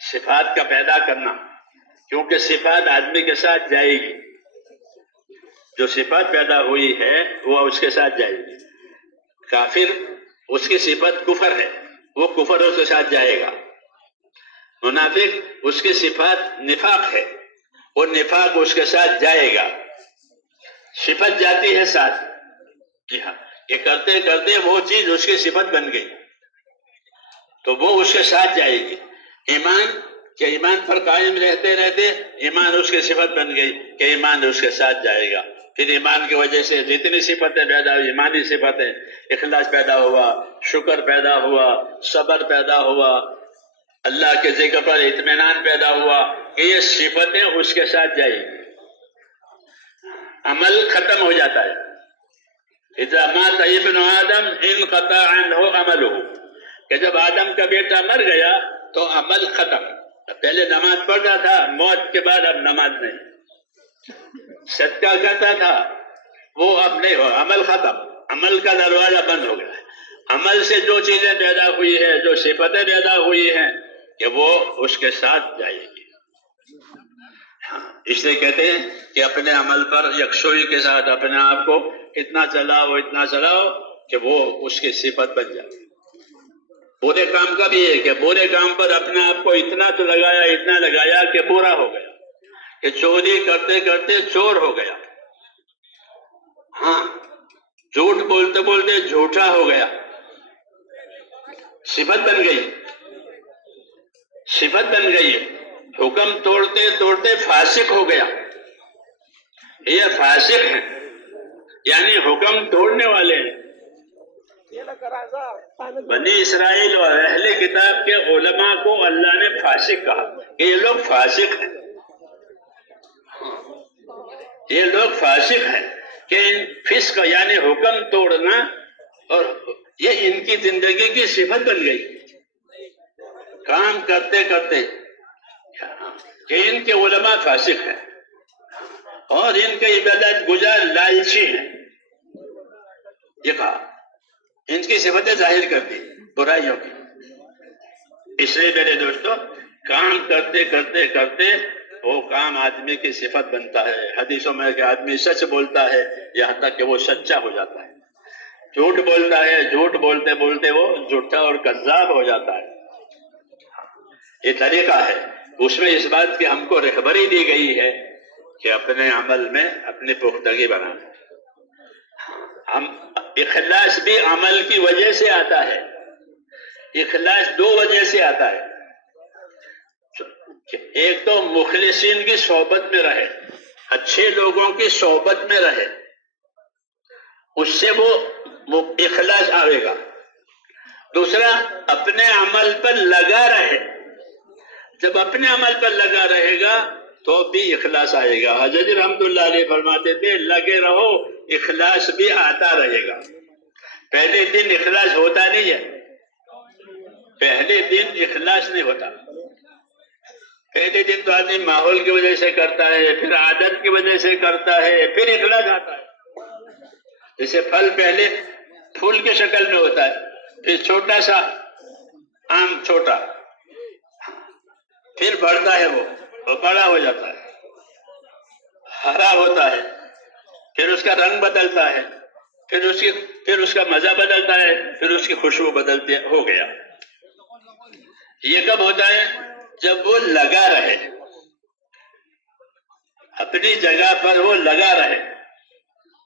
صفات کا پیدا کرنا، کیونکہ صفات آدمی کے ساتھ جائے گی، جو صفات پیدا ہوئی ہے وہ اس کے ساتھ جائے گی۔ کافر اس کی صفت کفر ہے، وہ کفر اس کے ساتھ جائے گا۔ منافق اس کی صفات نفاق ہے، وہ نفاق اس کے ساتھ جائے گا۔ صفت جاتی ہے ساتھ، جی ہاں، یہ کرتے کرتے وہ چیز اس کی صفت بن گئی تو وہ اس کے ساتھ جائے گی۔ ایمان کہ ایمان پر قائم رہتے رہتے ایمان اس کی صفت بن گئی کہ ایمان اس کے ساتھ جائے گا۔ پھر ایمان کی وجہ سے جتنی صفتیں پیدا ہوئی، ایمانی صفتیں، اخلاص پیدا ہوا، شکر پیدا ہوا، صبر پیدا ہوا، اللہ کے ذکر پر اطمینان پیدا ہوا، کہ یہ صفتیں اس کے ساتھ جائیں گی۔ عمل ختم ہو جاتا ہے۔ اذا مات ابن آدم انقطع عنہ عملہ، کہ جب آدم کا بیٹا مر گیا تو عمل ختم۔ پہلے نماز پڑھتا تھا، موت کے بعد اب نماز نہیں، صدقہ کرتا تھا وہ اب نہیں ہو، عمل ختم، عمل کا دروازہ بند ہو گیا۔ عمل سے جو چیزیں پیدا ہوئی ہیں، جو صفتیں پیدا ہوئی ہیں، کہ وہ اس کے ساتھ جائے گی۔ ہاں، اس لیے کہتے ہیں کہ اپنے عمل پر یکسوئی کے ساتھ اپنے آپ کو اتنا چلاؤ کہ وہ اس کی صفت بن جائے۔ برے کام کا بھی ہے کہ برے کام پر اپنے آپ کو اتنا لگایا کہ برا ہو گیا، کہ چوری کرتے کرتے چور ہو گیا، ہاں، جھوٹ بولتے بولتے جھوٹا ہو گیا، صفت بن گئی، صفت بن گئی۔ حکم توڑتے توڑتے فاسق ہو گیا، یہ فاسق ہیں، یعنی حکم توڑنے والے ہیں۔ بنی اسرائیل اور اہل کتاب کے علماء کو اللہ نے فاسق کہا کہ یہ لوگ فاسق ہیں، یہ لوگ فاسق ہیں، کہ فسق یعنی حکم توڑنا، اور یہ ان کی زندگی کی صفت بن گئی، کام کرتے کرتے، کہ ان کے علماء فاسق ہیں اور ان کے عبادت گزار لالچی ہیں، یہ کہا، ان کی صفتیں ظاہر کرتی برائیوں کی۔ اس لیے میرے دوستو، کام کرتے کرتے کرتے وہ کام آدمی کی صفت بنتا ہے۔ حدیثوں میں کہ آدمی سچ بولتا ہے یہاں تک کہ وہ سچا ہو جاتا ہے، جھوٹ بولتا ہے، جھوٹ بولتے بولتے وہ جھوٹا اور کذاب ہو جاتا ہے۔ یہ طریقہ ہے، اس میں اس بات کی ہم کو رہبری دی گئی ہے کہ اپنے عمل میں اپنی پختگی بنانا۔ ہم اخلاص بھی عمل کی وجہ سے آتا ہے، اخلاص دو وجہ سے آتا ہے۔ ایک تو مخلصین کی صحبت میں رہے، اچھے لوگوں کی صحبت میں رہے، اس سے وہ اخلاص آئے گا۔ دوسرا، اپنے عمل پر لگا رہے، جب اپنے عمل پر لگا رہے گا تو بھی اخلاص آئے گا۔ حضرت رحمت اللہ علیہ فرماتے تھے، لگے رہو اخلاص بھی آتا رہے گا۔ پہلے دن اخلاص ہوتا نہیں ہے، پہلے دن اخلاص نہیں ہوتا، پہلے دن تو آدمی ماحول کی وجہ سے کرتا ہے، پھر عادت کی وجہ سے کرتا ہے، پھر اخلاص آتا ہے۔ جیسے پھل پہلے پھول کی شکل میں ہوتا ہے، پھر چھوٹا سا آم چھوٹا، پھر بڑھتا ہے وہ بڑا ہو جاتا ہے، ہرا ہوتا ہے، پھر اس کا رنگ بدلتا ہے، پھر اس کا مزہ بدلتا ہے، پھر اس کی خوشبو بدلتی ہو گیا۔ یہ کب ہوتا ہے؟ جب وہ لگا رہے، اپنی جگہ پر وہ لگا رہے،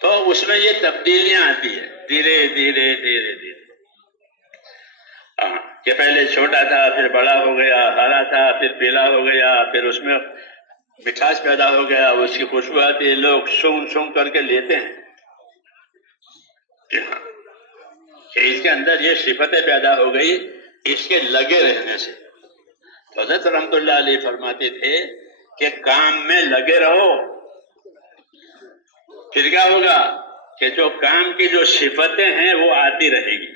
تو اس میں یہ تبدیلیاں آتی ہیں دھیرے دھیرے دھیرے دھیرے، کہ پہلے چھوٹا تھا، پھر بڑا ہو گیا، ہرا تھا، پھر پیلا ہو گیا، پھر اس میں مٹھاس پیدا ہو گیا، اس کی خوشبو آتی ہے، لوگ سونگ سونگ کر کے لیتے ہیں کہ اس کے اندر یہ صفتیں پیدا ہو گئی اس کے لگے رہنے سے۔ تو حضرت رحمت اللہ علیہ فرماتے تھے کہ کام میں لگے رہو، پھر کیا ہوگا کہ جو کام کی جو صفتیں ہیں وہ آتی رہے گی۔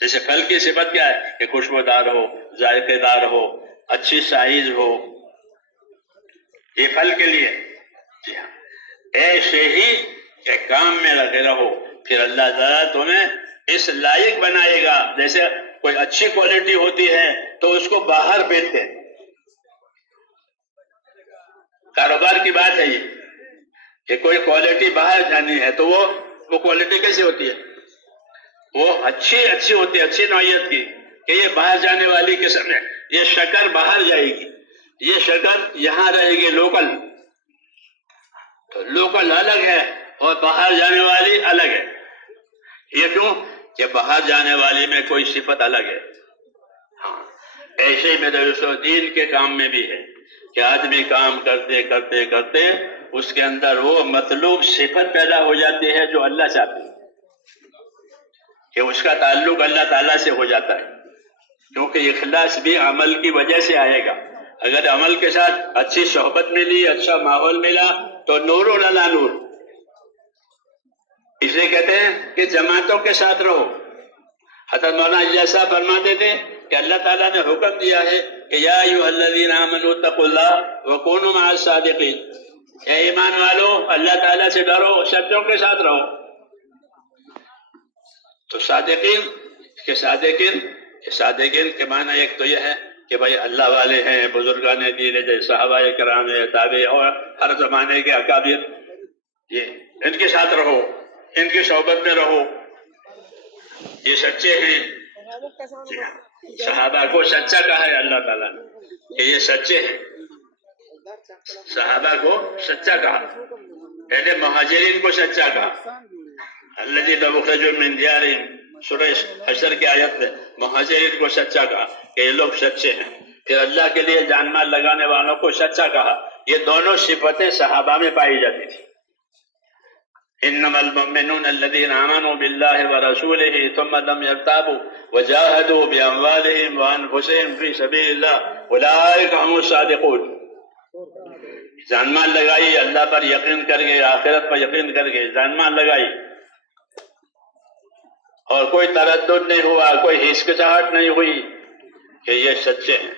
جیسے پھل کی صفت کیا ہے کہ خوشبودار ہو، ذائقے دار ہو، اچھی سائز ہو، یہ پھل کے لیے، جی ہاں، ایسے ہی کہ کام میں لگے رہو، پھر اللہ تعالیٰ تمہیں اس لائق بنائے گا۔ جیسے کوئی اچھی کوالٹی ہوتی ہے تو اس کو باہر بیچتے ہیں. کاروبار کی بات ہے یہ کہ کوئی کوالٹی باہر جانی ہے تو وہ کوالٹی کیسی ہوتی ہے؟ وہ اچھی ہوتی ہے، اچھی نوعیت کی، کہ یہ باہر جانے والی قسم ہے. یہ شکر باہر جائے گی، یہ شکر یہاں رہے گی لوکل. تو لوکل الگ ہے اور باہر جانے والی الگ ہے. یہ کیوں کہ باہر جانے والی میں کوئی صفت الگ ہے. ہاں ایسے ہی میرے دوستو دین کے کام میں بھی ہے کہ آدمی کام کرتے کرتے کرتے اس کے اندر وہ مطلوب صفت پیدا ہو جاتی ہے جو اللہ چاہتے ہیں، کہ اس کا تعلق اللہ تعالیٰ سے ہو جاتا ہے. کیونکہ اخلاص بھی عمل کی وجہ سے آئے گا. اگر عمل کے ساتھ اچھی صحبت ملی، اچھا ماحول ملا تو نور علی نور. اس لیے کہتے ہیں کہ جماعتوں کے ساتھ رہو. حضرت مولانا اجازت صاحب فرماتے تھے کہ اللہ تعالیٰ نے حکم دیا ہے کہ یا ایھا الذین آمنوا اتقوا اللہ وکونوا مع الصادقین. اے ایمان والو اللہ تعالیٰ سے ڈرو، سچوں کے ساتھ رہو. تو صادقین کے معنی ایک تو یہ ہے کہ بھائی اللہ والے ہیں، بزرگان دین جیسے صحابہ کرام تابعین اور ہر زمانے کے اکابر، یہ ان کے ساتھ رہو، ان کی صحبت میں رہو. یہ سچے ہیں. صحابہ کو سچا کہا ہے اللہ تعالیٰ نے کہ یہ سچے ہیں. صحابہ کو سچا کہا، پہلے مہاجرین کو سچا کہا. الذین اخرجوا من دیارہم، سورہ حشر کی آیت میں مہاجرین کو سچا کہا کہ یہ لوگ سچے ہیں. پھر اللہ کے لیے جان مال لگانے والوں کو سچا کہا. یہ دونوں صفتیں صحابہ میں پائی جاتی تھی. انما المؤمنون الذين آمنوا بالله ورسوله ثم لم يرتابوا وجاهدوا باموالهم وانفسهم في سبيل الله اولئك هم الصادقون. جان مال لگائی، اللہ پر یقین کر گئے، آخرت پر یقین کر گئے، جان مال لگائی اور کوئی تردد نہیں ہوا، کوئی ہچکچاہٹ نہیں ہوئی کہ یہ سچے ہیں.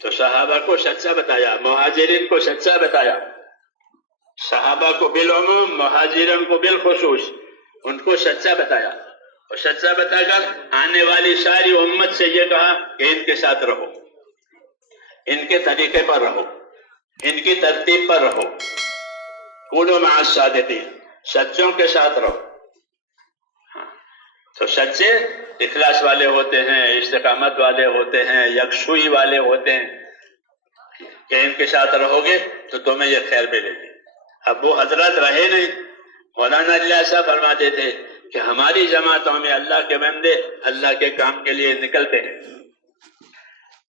تو صحابہ کو سچا بتایا، مہاجرین کو سچا بتایا. صحابہ کو بالعموم، مہاجرین کو بالخصوص، ان کو سچا بتایا. اور سچا بتا کر آنے والی ساری امت سے یہ کہا کہ ان کے ساتھ رہو، ان کے طریقے پر رہو، ان کی ترتیب پر رہو. کونوا مع الصادقین، سچوں کے ساتھ رہو. تو سچے اخلاص والے ہوتے ہیں، استقامت والے ہوتے ہیں، یکسوئی والے ہوتے ہیں کہ ان کے ساتھ رہو گے تو تمہیں یہ خیر ملے گی. اب وہ حضرات رہے نہیں. مولانا اللہ صاحب فرماتے تھے کہ ہماری جماعتوں میں اللہ کے بندے اللہ کے کام کے لیے نکلتے ہیں،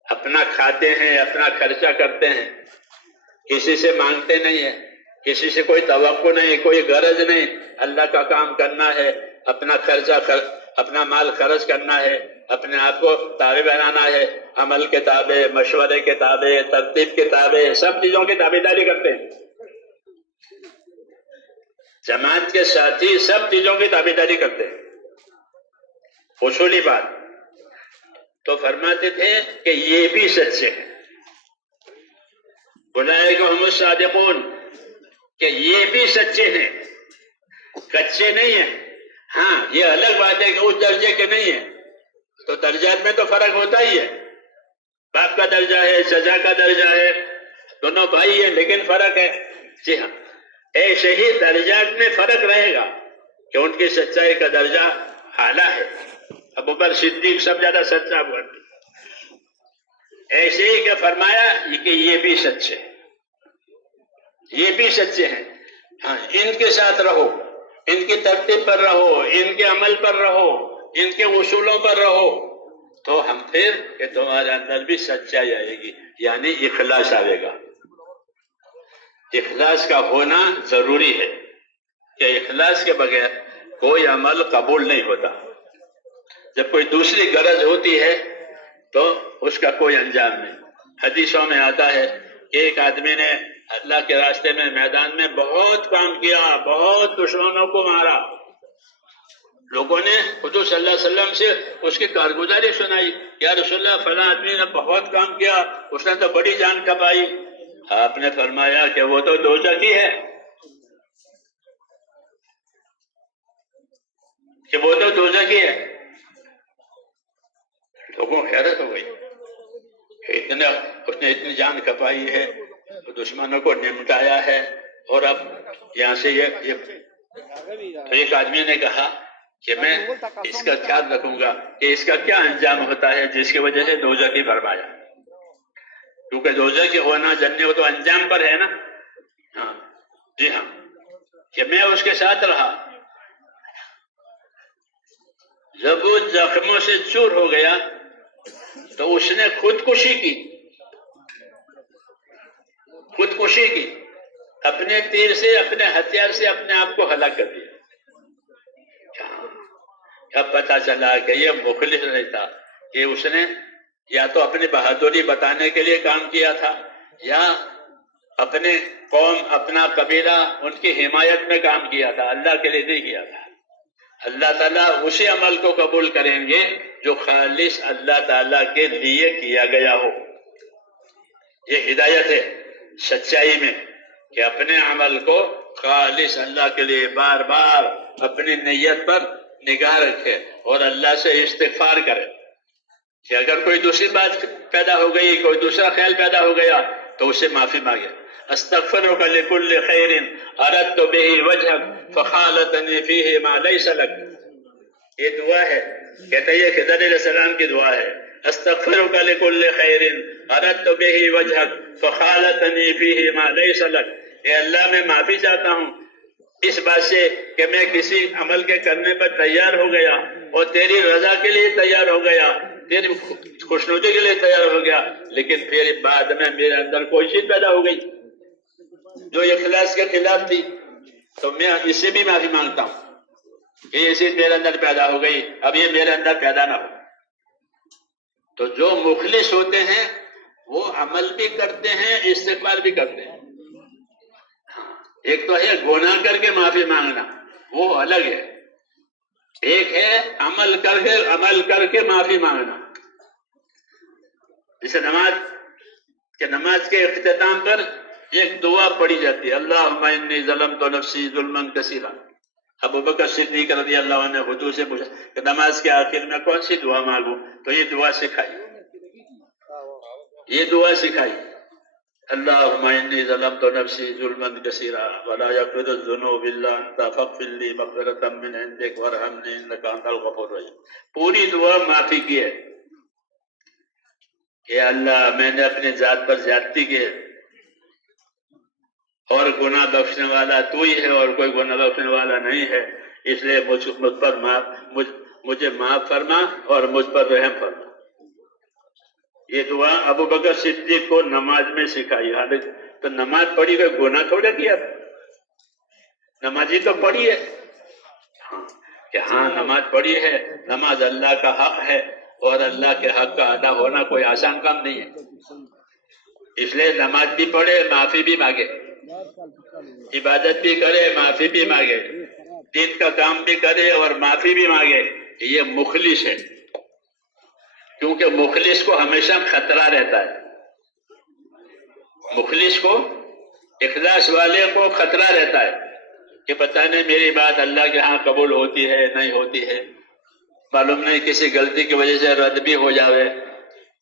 اپنا کھاتے ہیں، اپنا خرچہ کرتے ہیں، کسی سے مانگتے نہیں ہیں، کسی سے کوئی توقع نہیں، کوئی غرض نہیں. اللہ کا کام کرنا ہے، اپنا خرچہ اپنا مال خرچ کرنا ہے، اپنے آپ کو تابع بنانا ہے، عمل کے تابع، مشورے کے تابع، ترتیب کے تابع، سب چیزوں کی تابعداری کرتے ہیں. جماعت کے ساتھی سب چیزوں کی تابعداری کرتے ہیں. اصولی بات. تو فرماتے تھے کہ یہ بھی سچے ہیں. اولئک هم الصادقون، کہ یہ بھی سچے ہیں، کچے نہیں ہیں. ہاں یہ الگ بات ہے کہ اس درجے کے نہیں ہیں. تو درجات میں تو فرق ہوتا ہی ہے. باپ کا درجہ ہے، سزا کا درجہ ہے، دونوں بھائی ہیں لیکن فرق ہے. جی ہاں، ایسے ہی درجات میں فرق رہے گا کہ ان کی سچائی کا درجہ اعلیٰ ہے. ابوبکر صدیق سب زیادہ سچا ہوا. ایسے ہی کہ فرمایا کہ یہ بھی سچے، یہ بھی سچے ہیں. ہاں ان کے ساتھ رہو، ان کی ترتیب پر رہو، ان کے عمل پر رہو، ان کے اصولوں پر رہو، تو ہم پھر کہ تمہارے اندر بھی سچائی آئے گی، یعنی اخلاص آئے گا. اخلاص کا ہونا ضروری ہے کہ اخلاص کے بغیر کوئی عمل قبول نہیں ہوتا. جب کوئی دوسری غرض ہوتی ہے تو اس کا کوئی انجام نہیں. حدیثوں میں آتا ہے کہ ایک آدمی نے اللہ کے راستے میں میدان میں بہت کام کیا، بہت دشمنوں کو مارا. لوگوں نے حضور صلی اللہ علیہ وسلم سے اس کی کارگزاری سنائی. یا رسول اللہ فلاں آدمی نے بہت کام کیا، اس نے تو بڑی جان کمائی. آپ نے فرمایا کہ وہ تو دوزخی ہے، کہ وہ تو دوزخی ہے. لوگوں کو حیرت ہو گئی، اس نے اتنی جان کھپائی ہے، دشمنوں کو نمٹایا ہے، اور اب یہاں سے تو ایک آدمی نے کہا کہ میں اس کا خیال رکھوں گا کہ اس کا کیا انجام ہوتا ہے جس کی وجہ سے دوزخ ہی فرمایا، کیونکہ دوزخ کی ہونا جنت وہ تو انجام پر ہے نا۔ ہاں جی ہاں، کہ میں اس کے ساتھ رہا، جب وہ زخموں سے چور ہو گیا تو اس نے خودکشی کی، اپنے تیر سے، اپنے ہتھیار سے اپنے آپ کو ہلاک کر دیا۔ اب پتا چلا کہ یہ مخلص نہیں تھا، کہ اس نے یا تو اپنی بہادری بتانے کے لیے کام کیا تھا، یا اپنے قوم، اپنا قبیلہ، ان کی حمایت میں کام کیا تھا، اللہ کے لیے نہیں کیا تھا۔ اللہ تعالیٰ اسی عمل کو قبول کریں گے جو خالص اللہ تعالیٰ کے لیے کیا گیا ہو۔ یہ ہدایت ہے سچائی میں، کہ اپنے عمل کو خالص اللہ کے لیے بار بار اپنی نیت پر نگاہ رکھے اور اللہ سے استغفار کرے، کہ اگر کوئی دوسری بات پیدا ہو گئی، کوئی دوسرا خیال پیدا ہو گیا تو اسے معافی مانگے۔ استغفرک لکل خیر اردت بہ وجہک فخالطنی فیہ ما لیس لک، یہ دعا ہے، کہتے ہیں یہ خضر علیہ السلام کی دعا ہے۔ استغفرک لکل خیر اردت بہ وجہک فخالطنی فیہ ما لیس لک، اے اللہ میں معافی چاہتا ہوں اس بات سے کہ میں کسی عمل کے کرنے پر تیار ہو گیا اور تیری رضا کے لیے تیار ہو گیا، تیری خوشنودی کے لیے تیار ہو گیا، لیکن پھر بعد میں میرے اندر کوئی چیز پیدا ہو گئی جو اخلاص کے خلاف تھی، تو میں اس سے بھی معافی مانگتا ہوں کہ یہ چیز میرے اندر پیدا ہو گئی، اب یہ میرے اندر پیدا نہ ہو۔ تو جو مخلص ہوتے ہیں وہ عمل بھی کرتے ہیں، استغفار بھی کرتے ہیں۔ ایک تو ہے گناہ کر کے معافی مانگنا، وہ الگ ہے، ایک ہے عمل کر کے معافی مانگنا۔ جیسے نماز کے اختتام پر ایک دعا پڑھی جاتی ہے، اللہم انی ظلمت نفسی ظلما کثیرا۔ ابو بکر صدیق رضی اللہ عنہ نے حضور سے پوچھا کہ نماز کے آخر میں کون سی دعا مانگوں، تو یہ دعا سکھائی، اللہم انی ظلمت نفسی ظلما کثیرا ولا یغفر الذنوب الا انت فاغفر لی مغفرۃ من عندک وارحمنی انک انت الغفور الرحیم۔ پوری دعا معافی کی ہے کہ اللہ میں نے اپنی ذات پر زیادتی کی ہے اور گناہ بخشنے والا تو ہی ہے اور کوئی گناہ بخشنے والا نہیں ہے، اس لیے مجھے معاف فرما اور مجھ پر رحم فرما۔ یہ دعا ابو بکر صدیق کو نماز میں سکھائی، تو نماز پڑھی کوئی گناہ تھوڑے کیا تھا، نمازی تو پڑھی ہے، کہ ہاں نماز پڑھی ہے، نماز اللہ کا حق ہے اور اللہ کے حق کا ادا ہونا کوئی آسان کام نہیں ہے، اس لیے نماز بھی پڑھے، معافی بھی مانگے، عبادت بھی کرے، معافی بھی مانگے، دین کا کام بھی کرے اور معافی بھی مانگے، یہ مخلص ہے۔ کیونکہ مخلص کو ہمیشہ خطرہ رہتا ہے، مخلص کو، اخلاص والے کو خطرہ رہتا ہے کہ پتہ نہیں میری بات اللہ کے ہاں قبول ہوتی ہے نہیں ہوتی ہے، معلوم نہیں کسی غلطی کی وجہ سے رد بھی ہو جاوے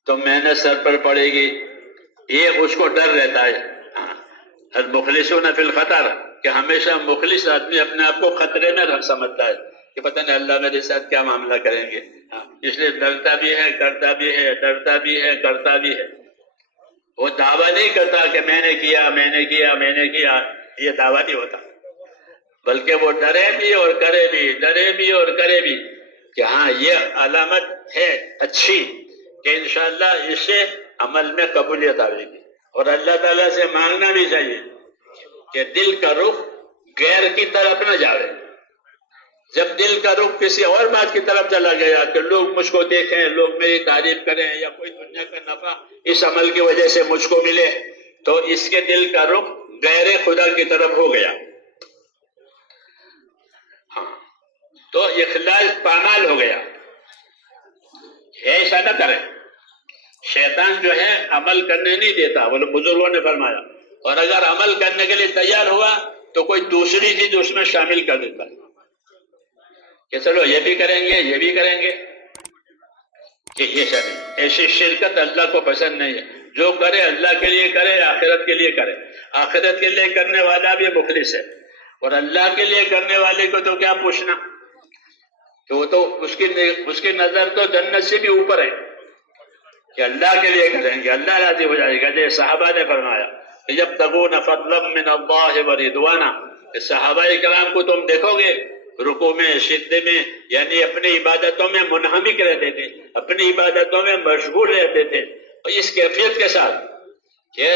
تو محنت سر پر پڑے گی، یہ اس کو ڈر رہتا ہے۔ المخلصون فی الخطر، کہ ہمیشہ مخلص آدمی اپنے آپ کو خطرے میں سمجھتا ہے کہ پتہ نہیں اللہ میرے ساتھ کیا معاملہ کریں گے، اس لیے ڈرتا بھی ہے، کرتا بھی ہے، ڈرتا بھی ہے، کرتا بھی ہے۔ وہ دعویٰ نہیں کرتا کہ میں نے کیا، یہ دعویٰ نہیں ہوتا، بلکہ وہ ڈرے بھی اور کرے بھی، ڈرے بھی اور کرے بھی، کہ ہاں یہ علامت ہے اچھی کہ انشاءاللہ اس سے عمل میں قبولیت آئے گی۔ اور اللہ تعالیٰ سے مانگنا بھی چاہیے کہ دل کا رخ غیر کی طرف نہ جاوے۔ جب دل کا رخ کسی اور بات کی طرف چلا گیا کہ لوگ مجھ کو دیکھیں، لوگ میری تعریف کریں، یا کوئی دنیا کا نفع اس عمل کی وجہ سے مجھ کو ملے، تو اس کے دل کا رخ غیر خدا کی طرف ہو گیا۔ تو اخلاص پامال ہو گیا۔ ایسا نہ کریں، شیطان جو ہے عمل کرنے نہیں دیتا، وہ بزرگوں نے فرمایا، اور اگر عمل کرنے کے لیے تیار ہوا تو کوئی دوسری چیز اس میں شامل کر دیتا ہے کہ چلو یہ بھی کریں گے، یہ بھی کریں گے۔ کہ یہ شرک، ایسی شرکت اللہ کو پسند نہیں ہے. جو کرے اللہ کے لیے کرے، آخرت کے لیے کرے. آخرت کے لیے کرنے والا بھی مخلص ہے، اور اللہ کے لیے کرنے والے کو تو کیا پوچھنا، کہ وہ تو اس کی نظر تو جنت سے بھی اوپر ہے، کہ اللہ کے لیے کریں گے اللہ راضی ہو جائے گا. جیسے صحابہ نے فرمایا کہ یبتغون فضلا من اللہ ورضوانا، کہ صحابہ کرام کو تم دیکھو گے رکوع میں، سجدے میں، یعنی اپنی عبادتوں میں منہمک رہتے تھے، اپنی عبادتوں میں مشغول رہتے تھے، اور اس کیفیت کے ساتھ کہ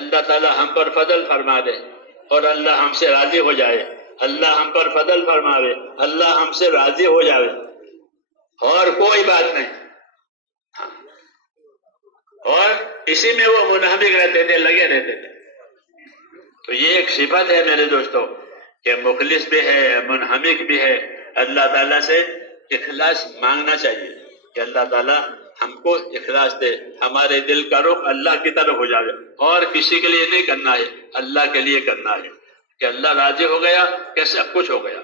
اللہ تعالی ہم پر فضل فرما دے اور اللہ ہم سے راضی ہو جائے، اللہ ہم پر فضل فرماوے، اللہ ہم سے راضی ہو جائے، اور کوئی بات نہیں. اور اسی میں وہ منہمک رہتے تھے، لگے رہتے تھے. تو یہ ایک صفت ہے میرے دوستوں کہ مخلص بھی ہے، منہمک بھی ہے. اللہ تعالیٰ سے اخلاص مانگنا چاہیے کہ اللہ تعالیٰ ہم کو اخلاص دے، ہمارے دل کا رخ اللہ کی طرف ہو جائے، اور کسی کے لیے نہیں کرنا ہے، اللہ کے لیے کرنا ہے، کہ اللہ راضی ہو گیا کہ سب کچھ ہو گیا.